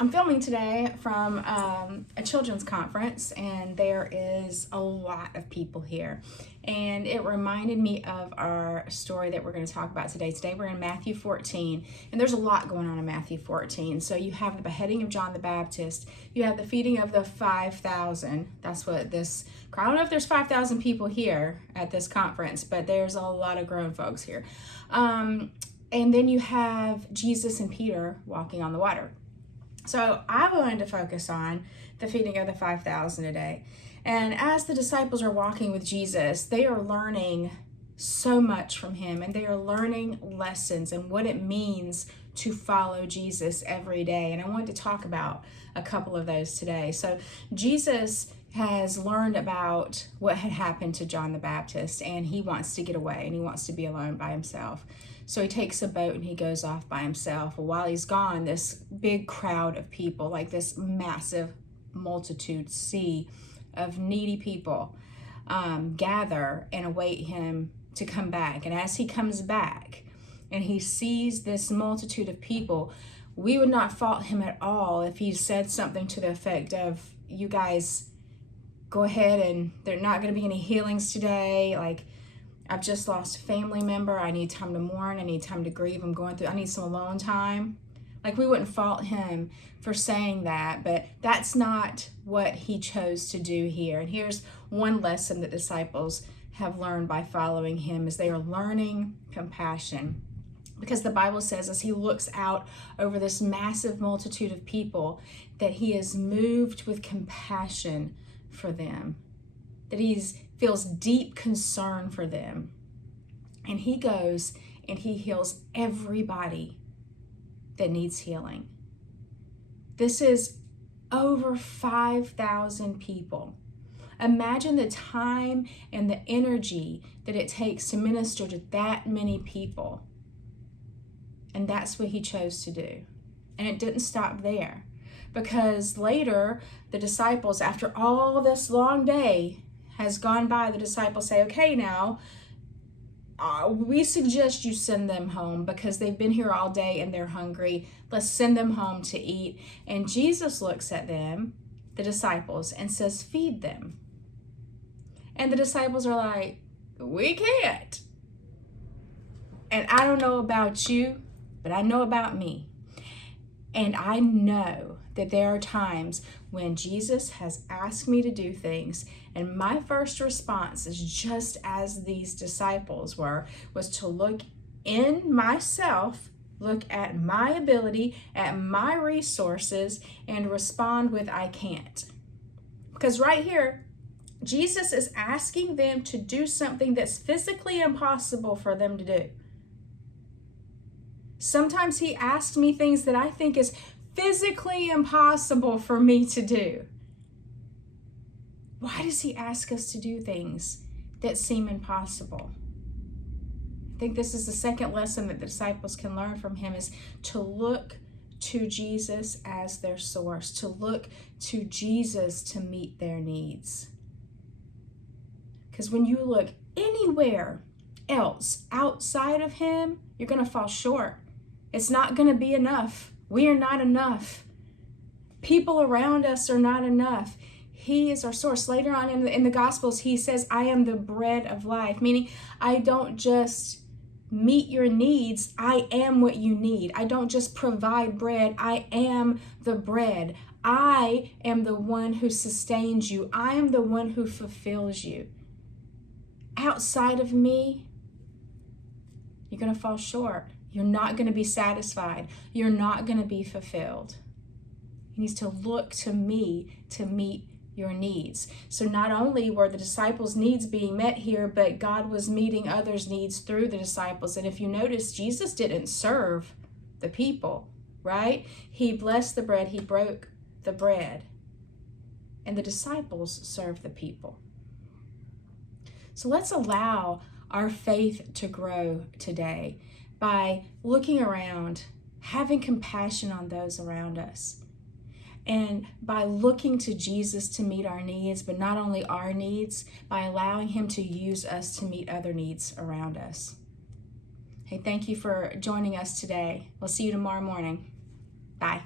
I'm filming today from a children's conference, and there is a lot of people here. And it reminded me of our story that we're going to talk about today. Today we're in Matthew 14, and there's a lot going on in Matthew 14. So you have the beheading of John the Baptist. You have the feeding of the 5,000. That's what this crowd, I don't know if there's 5,000 people here at this conference, but there's a lot of grown folks here. And then you have Jesus and Peter walking on the water. So I wanted to focus on the feeding of the 5,000 today. And as the disciples are walking with Jesus, they are learning so much from him, and they are learning lessons and what it means to follow Jesus every day. And I wanted to talk about a couple of those today. So Jesus has learned about what had happened to John the Baptist, and he wants to get away and he wants to be alone by himself. So he takes a boat and he goes off by himself. Well, while he's gone, this big crowd of people, like this massive multitude, sea of needy people, gather and await him to come back. And as he comes back and he sees this multitude of people, we would not fault him at all if he said something to the effect of, you guys go ahead, and there are not going to be any healings today. Like, I've just lost a family member. I need time to mourn. I need time to grieve. I need some alone time. Like, we wouldn't fault him for saying that, but that's not what he chose to do here. And here's one lesson that disciples have learned by following him, is they are learning compassion. Because the Bible says, as he looks out over this massive multitude of people, that he is moved with compassion for them, that he feels deep concern for them. And he goes and he heals everybody that needs healing. This is over 5,000 people. Imagine the time and the energy that it takes to minister to that many people. And that's what he chose to do. And it didn't stop there, because later the disciples, after all this long day has gone by, the disciples say, okay, now we suggest you send them home because they've been here all day and they're hungry. Let's send them home to eat. And Jesus looks at them, the disciples, and says, feed them. And the disciples are like, we can't. And I don't know about you, but I know about me. And I know that there are times when Jesus has asked me to do things, and my first response is just as these disciples was to look in myself, look at my ability, at my resources, and respond with, I can't. Because right here, Jesus is asking them to do something that's physically impossible for them to do. Sometimes he asks me things that I think is physically impossible for me to do. Why does he ask us to do things that seem impossible? I think this is the second lesson that the disciples can learn from him, is to look to Jesus as their source, to look to Jesus to meet their needs. Because when you look anywhere else outside of him, you're going to fall short. It's not going to be enough. We are not enough. People around us are not enough. He is our source. Later on in the Gospels, he says, I am the bread of life, meaning I don't just meet your needs, I am what you need. I don't just provide bread, I am the bread. I am the one who sustains you. I am the one who fulfills you. Outside of me, you're going to fall short. You're not going to be satisfied. You're not going to be fulfilled. He needs to look to me to meet your needs. So not only were the disciples' needs being met here, but God was meeting others' needs through the disciples. And if you notice, Jesus didn't serve the people, right? He blessed the bread. He broke the bread. And the disciples served the people. So let's allow our faith to grow today by looking around, having compassion on those around us, and by looking to Jesus to meet our needs, but not only our needs, by allowing him to use us to meet other needs around us. Hey, thank you for joining us today. We'll see you tomorrow morning. Bye.